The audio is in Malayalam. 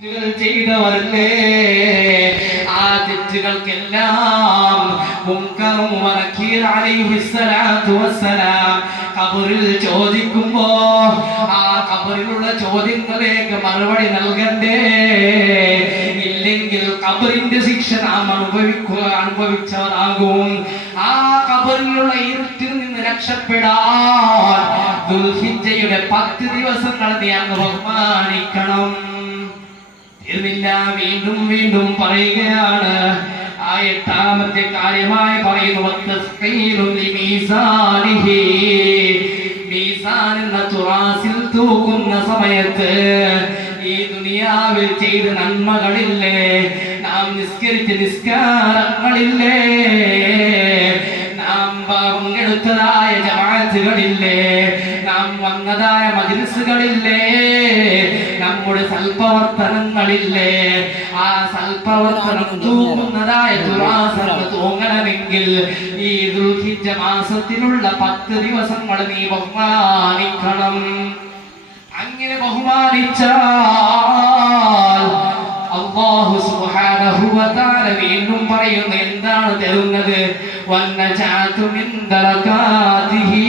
ചെയ്തവരല്ലേ ആ തെറ്റുകൾക്കെല്ലാം മുൻകറും വനക്കീർ അലൈഹിസ്സലാത്തു വസ്സലാം ഖബറിൽ ചോദിക്കുമ്പോ ആ ഖബറിലുള്ള ചോദ്യങ്ങളിലേക്ക് മറുപടി നൽകണ്ടേ. ഇല്ലെങ്കിൽ ഖബറിന്റെ ശിക്ഷ നാം അനുഭവിച്ചവരാകും. ആ ഖബറിലുള്ള ഇരുട്ടിൽ നിന്ന് രക്ഷപ്പെടാൻ ദുൽഹിജ്ജയുടെ 10 ദിവസങ്ങൾ നീ അങ്ങ് ബഹുമാനിക്കണം. എന്നില്ല, വീണ്ടും വീണ്ടും പറയുകയാണ്. ആ 8ാമത്തെ കാര്യമായി പറയുന്നു, മീസാൻ എന്ന തുറാസിൽ തൂക്കുന്ന സമയത്ത് ഈ ദുനിയാവിൽ ചെയ്ത നന്മകളില്ലേ, നാം നിസ്കരിച്ച നിസ്കാരങ്ങളില്ലേ, നാം പങ്കെടുത്തതായ ജമാഅത്തുകളില്ലേ, നാം വന്നതായ മജ്‌ലിസുകളില്ലേ, നമ്മുടെ സൽപ്രവർത്തനങ്ങളില്ലേ, ആ സൽപ്രവർത്തനം തൂങ്ങുന്നതായ തുറാസങ്ങൾ തൂങ്ങണമെങ്കിൽ ഈ ദുൽഹിജ്ജ മാസത്തിലുള്ള 10 ദിവസങ്ങൾ നീ ബഹുമാനിക്കണം. അങ്ങനെ ബഹുമാനിച്ചാൽ അല്ലാഹു സുബ്ഹാനഹു വ തആല വീണ്ടും പറയുന്നു, എന്താണ് തരുന്നത്? വന്നജാതു മിൻ ദറകാതിഹി